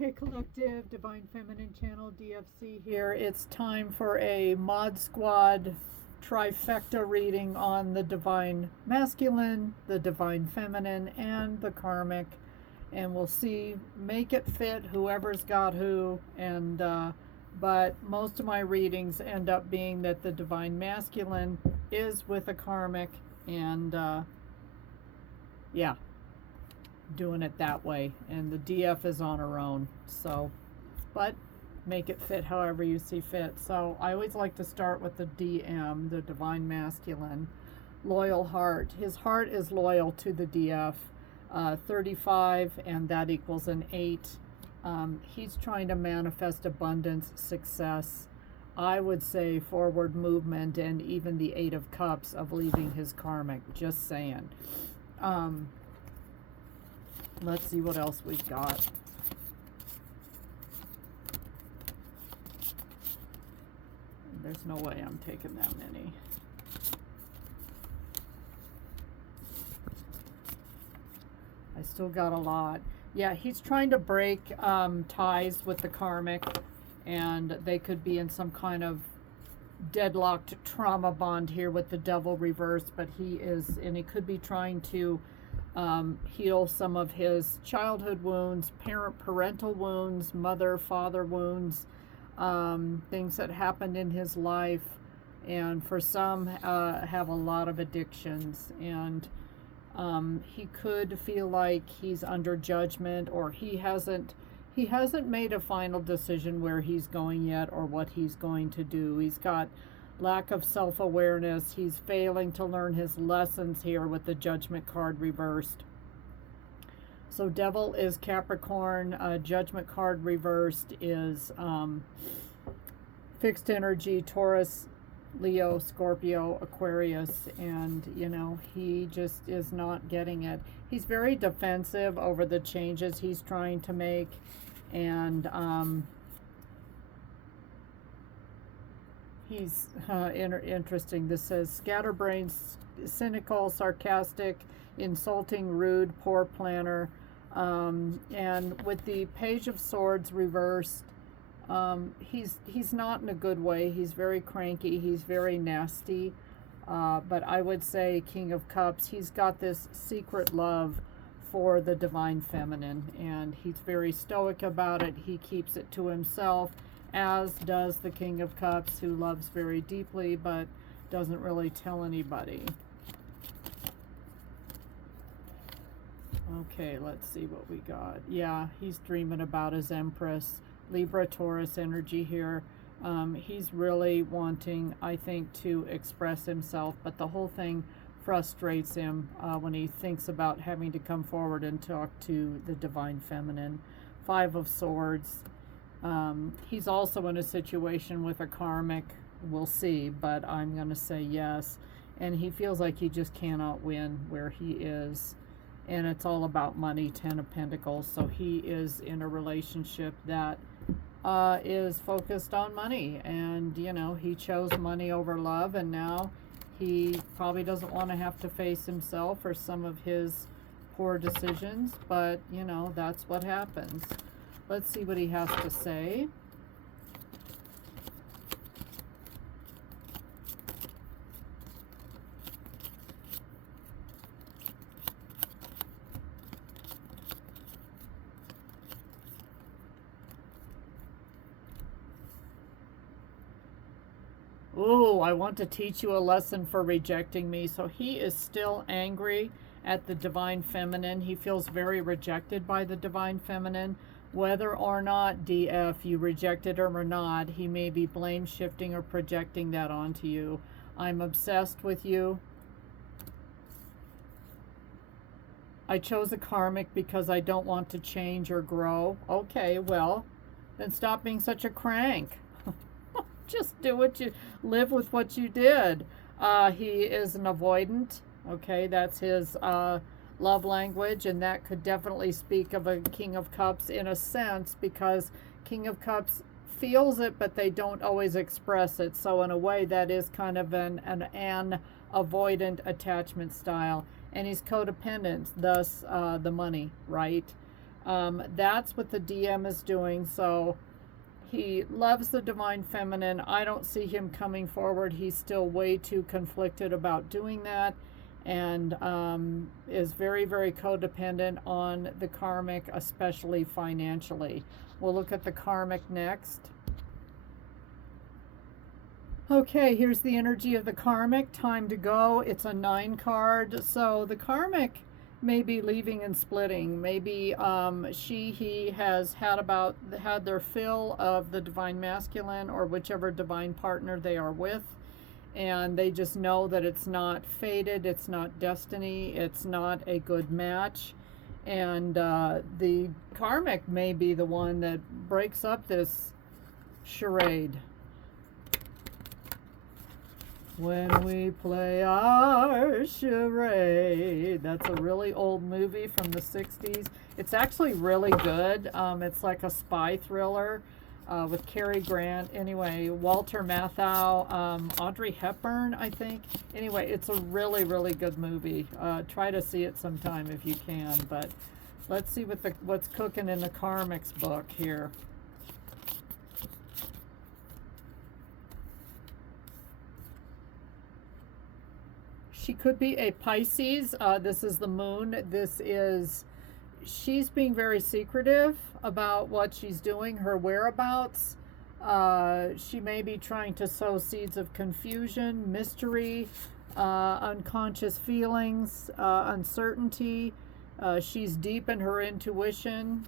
Hey Collective, Divine Feminine Channel, DFC here. It's time for a Mod Squad trifecta reading on the Divine Masculine, the Divine Feminine, and the Karmic. And we'll see, make it fit whoever's got who. And but most of my readings end up being that the Divine Masculine is with a Karmic, and yeah, doing it that way, and the DF is on her own. So, but make it fit however you see fit. So I always like to start with the DM, the Divine Masculine. Loyal heart. His heart is loyal to the DF. 35, and that equals an 8. He's trying to manifest abundance, success, I would say forward movement, and even the 8 of Cups of leaving his karmic. Just saying. Let's see what else we've got. There's no way I'm taking that many. I still got a lot. Yeah, he's trying to break ties with the karmic, and they could be in some kind of deadlocked trauma bond here with the devil reversed, but he is, and he could be trying to heal some of his childhood wounds, parental wounds, mother-father wounds, things that happened in his life, and for some have a lot of addictions, and he could feel like he's under judgment, or he hasn't made a final decision where he's going yet or what he's going to do. He's got lack of self-awareness. He's failing to learn his lessons here with the Judgment card reversed. So Devil is Capricorn. Judgment card reversed is fixed energy, Taurus, Leo, Scorpio, Aquarius, and you know, he just is not getting it. He's very defensive over the changes he's trying to make, and he's interesting. This says scatterbrained, cynical, sarcastic, insulting, rude, poor planner, and with the Page of Swords reversed, he's not in a good way. He's very cranky. He's very nasty. But I would say King of Cups, he's got this secret love for the Divine Feminine, and he's very stoic about it. He keeps it to himself, as does the King of Cups, who loves very deeply but doesn't really tell anybody. Okay, let's see what we got. Yeah, he's dreaming about his Empress. Libra, Taurus energy here. He's really wanting, I think, to express himself, but the whole thing frustrates him when he thinks about having to come forward and talk to the Divine Feminine. 5 of Swords. He's also in a situation with a karmic. We'll see, but I'm going to say yes. And he feels like he just cannot win where he is. And it's all about money, 10 of Pentacles. So he is in a relationship that is focused on money. And, you know, he chose money over love. And now he probably doesn't want to have to face himself or some of his poor decisions. But, you know, that's what happens. Let's see what he has to say. Oh, I want to teach you a lesson for rejecting me. So he is still angry at the Divine Feminine. He feels very rejected by the Divine Feminine. Whether or not, DF, you rejected him or not, he may be blame shifting or projecting that onto you. I'm obsessed with you. I chose a karmic because I don't want to change or grow. Okay, well, then stop being such a crank. Just do what you, live with what you did. He is an avoidant. Okay, that's his love language, and that could definitely speak of a King of Cups in a sense, because King of Cups feels it, but they don't always express it. So in a way, that is kind of an avoidant attachment style. And he's codependent, thus the money, right? That's what the DM is doing. So he loves the divine feminine. I don't see him coming forward. He's still way too conflicted about doing that, and is very, very codependent on the karmic, especially financially. We'll look at the karmic next. Okay, here's the energy of the karmic. Time to go. It's a 9 card. So the karmic may be leaving and splitting. Maybe he has had their fill of the divine masculine or whichever divine partner they are with, and they just know that it's not fated, it's not destiny, it's not a good match, and the karmic may be the one that breaks up this charade. When we play our charade. That's a really old movie from the 60s. It's actually really good. It's like a spy thriller with Cary Grant. Anyway, Walter Matthau, Audrey Hepburn, I think. Anyway, it's a really, really good movie. Try to see it sometime if you can. But let's see what's cooking in the Karmic's book here. She could be a Pisces. This is the moon. She's being very secretive about what she's doing, her whereabouts. She may be trying to sow seeds of confusion, mystery, unconscious feelings, uncertainty. She's deep in her intuition,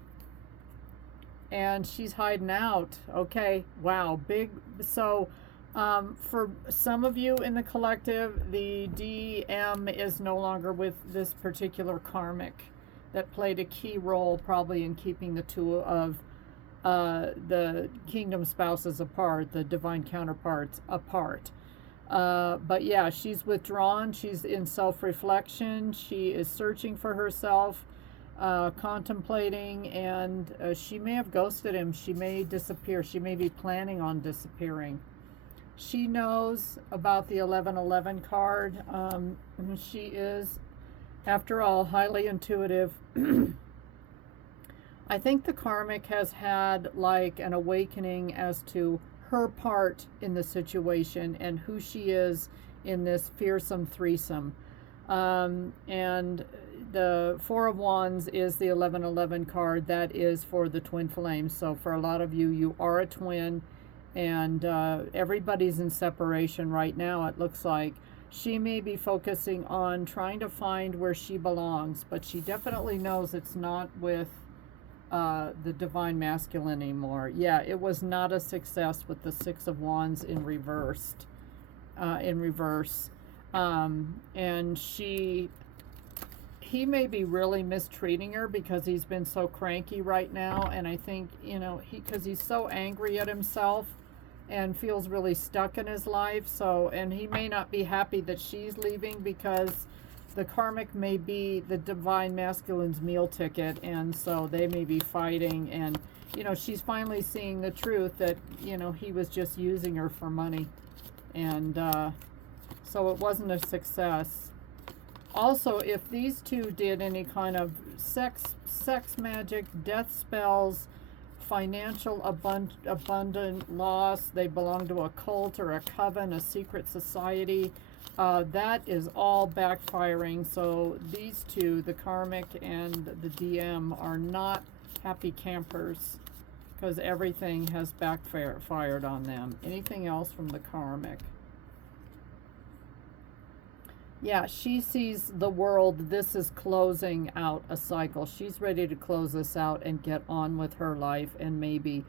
and she's hiding out. Okay, wow, big. So for some of you in the collective, the DM is no longer with this particular karmic that played a key role probably in keeping the two of the kingdom spouses apart, the divine counterparts apart. But yeah, she's withdrawn. She's in self-reflection. She is searching for herself, contemplating, and she may have ghosted him. She may disappear. She may be planning on disappearing. She knows about the 1111 card. She is, after all, highly intuitive. I think the karmic has had like an awakening as to her part in the situation and who she is in this fearsome threesome. And the Four of Wands is the 1111 card. That is for the twin flames. So for a lot of you, you are a twin. And everybody's in separation right now, it looks like. She may be focusing on trying to find where she belongs, but she definitely knows it's not with the divine masculine anymore. Yeah, it was not a success with the Six of Wands in reverse. And he may be really mistreating her because he's been so cranky right now, and I think, because he's so angry at himself and feels really stuck in his life. So, and he may not be happy that she's leaving because the karmic may be the divine masculine's meal ticket, and so they may be fighting, and she's finally seeing the truth that he was just using her for money, and so it wasn't a success. Also, if these two did any kind of sex magic, death spells, financial abundant loss, they belong to a cult or a coven, a secret society, that is all backfiring. So these two, the karmic and the DM, are not happy campers because everything has backfired on them. Anything else from the karmic? Yeah, she sees the world. This is closing out a cycle. She's ready to close this out and get on with her life and maybe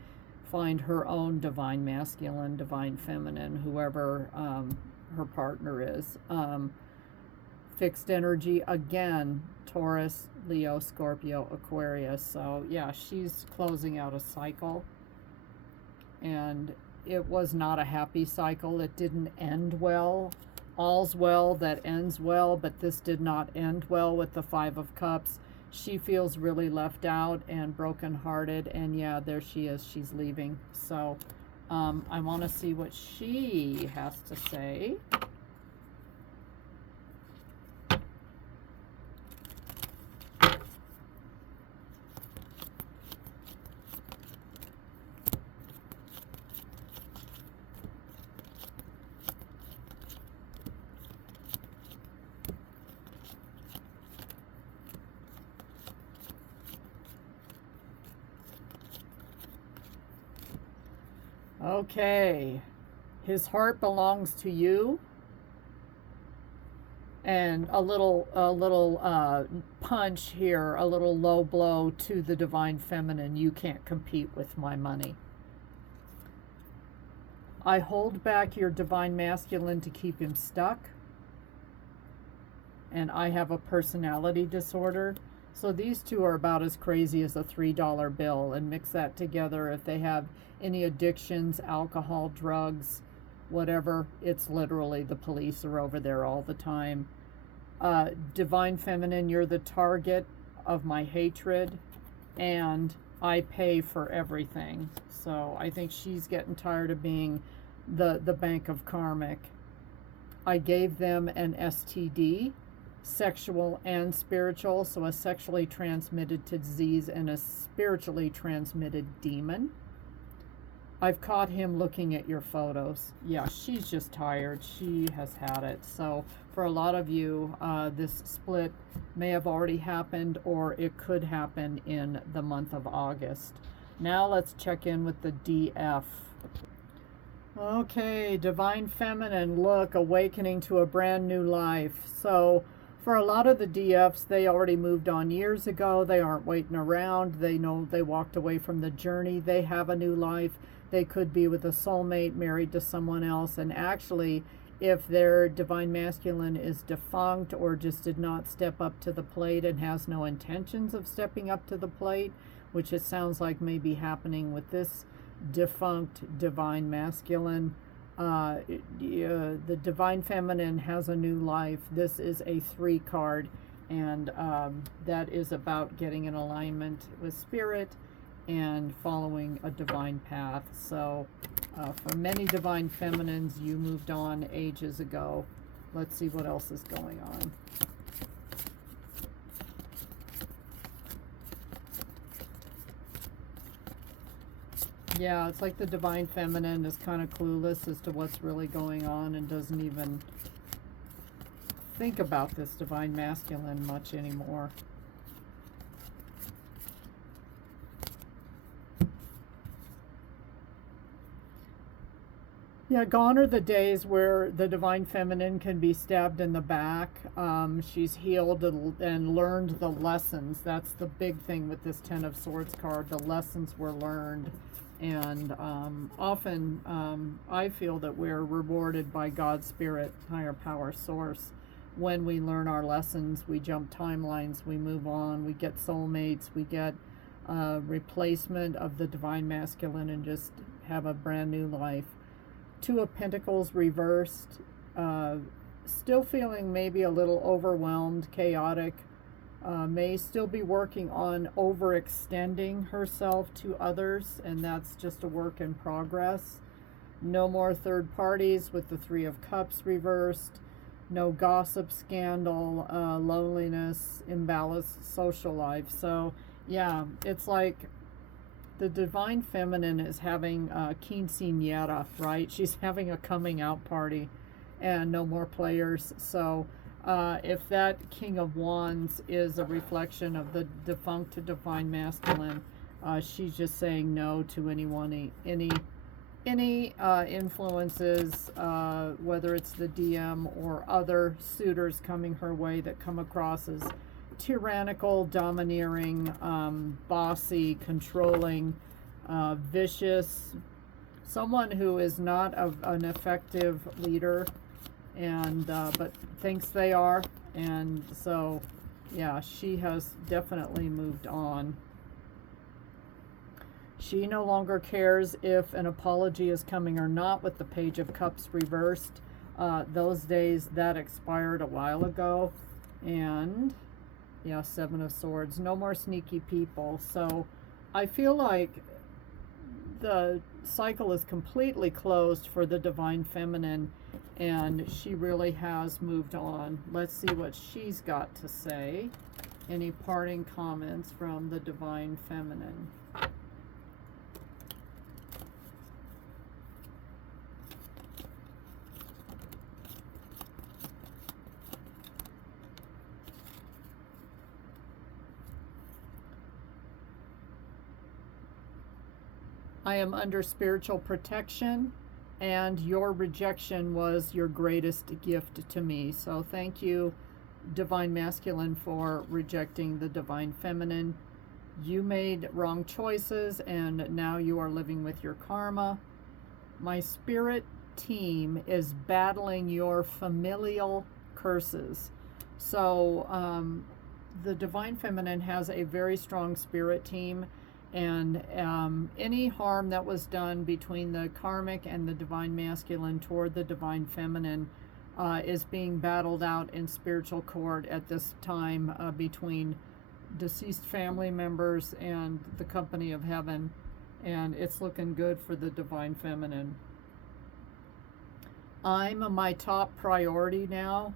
find her own divine masculine, divine feminine, whoever her partner is. Fixed energy again, Taurus, Leo, Scorpio, Aquarius. So yeah, she's closing out a cycle. And it was not a happy cycle. It didn't end well. All's well that ends well, but this did not end well with the Five of Cups. She feels really left out and brokenhearted, and yeah, there she is. She's leaving. So I want to see what she has to say. Okay. His heart belongs to you. And a little punch here, a little low blow to the divine feminine. You can't compete with my money. I hold back your divine masculine to keep him stuck. And I have a personality disorder. So these two are about as crazy as a $3 bill. And mix that together. If they have any addictions, alcohol, drugs, whatever, it's literally the police are over there all the time. Divine feminine, you're the target of my hatred, and I pay for everything. So I think she's getting tired of being the bank of karmic. I gave them an STD, sexual and spiritual, so a sexually transmitted disease and a spiritually transmitted demon. I've caught him looking at your photos. Yeah, she's just tired. She has had it. So for a lot of you, this split may have already happened, or it could happen in the month of August. Now let's check in with the DF. Okay, divine feminine, look, awakening to a brand new life. So for a lot of the DFs, they already moved on years ago. They aren't waiting around. They know they walked away from the journey. They have a new life. They could be with a soulmate, married to someone else. And actually, if their divine masculine is defunct or just did not step up to the plate and has no intentions of stepping up to the plate, which it sounds like may be happening with this defunct divine masculine, the divine feminine has a new life. This is a 3 card, and that is about getting in alignment with spirit and following a divine path. So for many divine feminines, you moved on ages ago. Let's see what else is going on. Yeah, it's like the divine feminine is kind of clueless as to what's really going on and doesn't even think about this divine masculine much anymore. Yeah, gone are the days where the divine feminine can be stabbed in the back. She's healed and learned the lessons. That's the big thing with this Ten of Swords card. The lessons were learned. And often I feel that we're rewarded by God's Spirit, higher power, source. When we learn our lessons, we jump timelines, we move on, we get soulmates, we get replacement of the divine masculine and just have a brand new life. 2 of Pentacles reversed, still feeling maybe a little overwhelmed, chaotic, may still be working on overextending herself to others, and that's just a work in progress. No more third parties with the 3 of Cups reversed, no gossip, scandal, loneliness, imbalanced social life. So yeah, it's like the divine feminine is having a quinceañera, right? She's having a coming out party and no more players. So if that King of Wands is a reflection of the defunct divine masculine, she's just saying no to anyone, any influences, whether it's the DM or other suitors coming her way that come across as tyrannical, domineering, bossy, controlling, vicious, someone who is not an effective leader, and but thinks they are. And so yeah, she has definitely moved on. She no longer cares if an apology is coming or not with the Page of Cups reversed. Those days, that expired a while ago. And yeah, 7 of Swords. No more sneaky people. So I feel like the cycle is completely closed for the divine feminine, and she really has moved on. Let's see what she's got to say. Any parting comments from the divine feminine? I am under spiritual protection, and your rejection was your greatest gift to me. So thank you, Divine Masculine, for rejecting the Divine Feminine. You made wrong choices, and now you are living with your karma. My spirit team is battling your familial curses. So the Divine Feminine has a very strong spirit team, and any harm that was done between the Karmic and the Divine Masculine toward the Divine Feminine is being battled out in spiritual court at this time between deceased family members and the company of heaven, and it's looking good for the Divine Feminine. I'm my top priority now,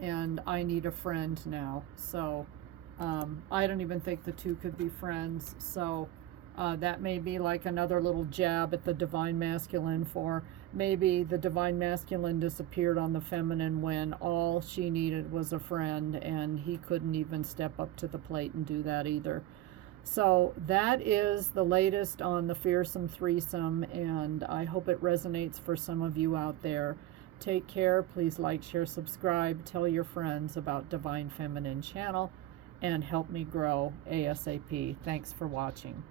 and I need a friend now. So I don't even think the two could be friends. So that may be like another little jab at the Divine Masculine, for maybe the Divine Masculine disappeared on the feminine when all she needed was a friend, and he couldn't even step up to the plate and do that either. So that is the latest on the fearsome threesome, and I hope it resonates for some of you out there. Take care. Please like, share, subscribe, tell your friends about Divine Feminine Channel, and help me grow ASAP. Thanks for watching.